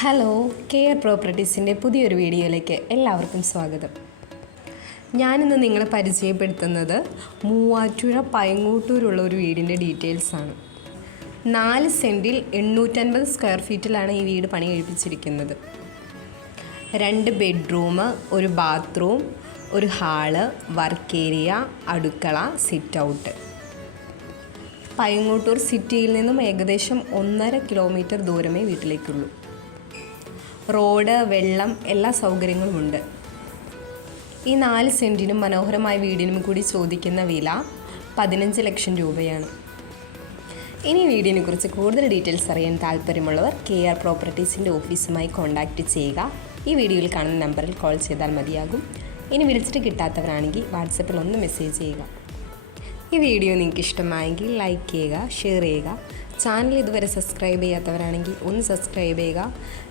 Hello, care പ്രോപ്പർട്ടീസിൻ്റെ പുതിയൊരു വീഡിയോയിലേക്ക് എല്ലാവർക്കും സ്വാഗതം. ഞാനിന്ന് നിങ്ങളെ പരിചയപ്പെടുത്തുന്നത് മൂവാറ്റുപുഴ പൈങ്ങോട്ടൂരുള്ള ഒരു വീടിൻ്റെ ഡീറ്റെയിൽസാണ്. 4 സെൻറ്റിൽ 850 സ്ക്വയർ ഫീറ്റിലാണ് ഈ വീട് പണി കഴിപ്പിച്ചിരിക്കുന്നത്. 2 ബെഡ്റൂം, ഒരു ബാത്റൂം, ഒരു ഹാള്, വർക്ക് ഏരിയ, അടുക്കള, സിറ്റ് ഔട്ട്. പൈങ്ങോട്ടൂർ സിറ്റിയിൽ നിന്നും ഏകദേശം 1.5 കിലോമീറ്റർ ദൂരമേ വീട്ടിലേക്കുള്ളൂ. റോഡ്, വെള്ളം, എല്ലാ സൗകര്യങ്ങളുമുണ്ട്. ഈ 4 സെൻറ്റിനും മനോഹരമായ വീടിനും കൂടി ചോദിക്കുന്ന വില 15 ലക്ഷം രൂപയാണ്. ഇനി വീടിനെ കുറിച്ച് കൂടുതൽ ഡീറ്റെയിൽസ് അറിയാൻ താല്പര്യമുള്ളവർ കെയർ പ്രോപ്പർട്ടീസിൻ്റെ ഓഫീസുമായി കോൺടാക്റ്റ് ചെയ്യുക. ഈ വീഡിയോയിൽ കാണുന്ന നമ്പറിൽ കോൾ ചെയ്താൽ മതിയാകും. ഇനി വിളിച്ചിട്ട് കിട്ടാത്തവരാണെങ്കിൽ വാട്സപ്പിൽ ഒന്ന് മെസ്സേജ് ചെയ്യുക. ഈ വീഡിയോ നിങ്ങൾക്ക് ഇഷ്ടമായെങ്കിൽ ലൈക്ക് ചെയ്യുക, ഷെയർ ചെയ്യുക. ചാനൽ ഇതുവരെ സബ്സ്ക്രൈബ് ചെയ്യാത്തവരാണെങ്കിൽ ഒന്ന് സബ്സ്ക്രൈബ് ചെയ്യുക.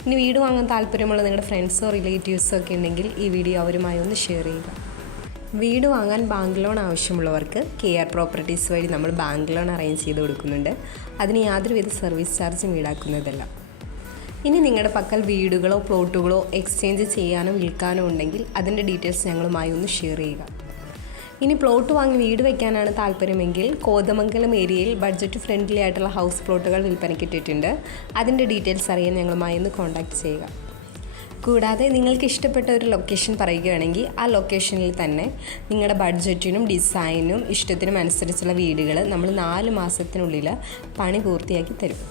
ഇനി വീട് വാങ്ങാൻ താല്പര്യമുള്ള നിങ്ങളുടെ ഫ്രണ്ട്സോ റിലേറ്റീവ്സോ ഒക്കെ ഉണ്ടെങ്കിൽ ഈ വീഡിയോ അവരുമായി ഒന്ന് ഷെയർ ചെയ്യുക. വീട് വാങ്ങാൻ ബാങ്ക് ലോൺ ആവശ്യമുള്ളവർക്ക് കെയർ പ്രോപ്പർട്ടീസ് വഴി നമ്മൾ ബാങ്ക് ലോൺ അറേഞ്ച് ചെയ്ത് കൊടുക്കുന്നുണ്ട്. അതിന് യാതൊരുവിധ സർവീസ് ചാർജും ഈടാക്കുന്നതല്ല. ഇനി നിങ്ങളുടെ പക്കൽ വീടുകളോ പ്ലോട്ടുകളോ എക്സ്ചേഞ്ച് ചെയ്യാനോ വിൽക്കാനോ ഉണ്ടെങ്കിൽ അതിൻ്റെ ഡീറ്റെയിൽസ് ഞങ്ങളുമായി ഒന്ന് ഷെയർ ചെയ്യുക. ഇനി പ്ലോട്ട് വാങ്ങി വീട് വയ്ക്കാനാണ് താല്പര്യമെങ്കിൽ കോതമംഗലം ഏരിയയിൽ ബഡ്ജറ്റ് ഫ്രണ്ട്ലി ആയിട്ടുള്ള ഹൗസ് പ്ലോട്ടുകൾ വിൽപ്പനയ്ക്കിട്ടിട്ടുണ്ട്. അതിൻ്റെ ഡീറ്റെയിൽസ് അറിയാൻ ഞങ്ങളുമായി ഒന്ന് കോൺടാക്റ്റ് ചെയ്യുക. കൂടാതെ നിങ്ങൾക്ക് ഇഷ്ടപ്പെട്ട ഒരു ലൊക്കേഷൻ പറയുകയാണെങ്കിൽ ആ ലൊക്കേഷനിൽ തന്നെ നിങ്ങളുടെ ബഡ്ജറ്റിനും ഡിസൈനും ഇഷ്ടത്തിനും അനുസരിച്ചുള്ള വീടുകൾ നമ്മൾ 4 മാസത്തിനുള്ളിൽ പണി പൂർത്തിയാക്കി തരും.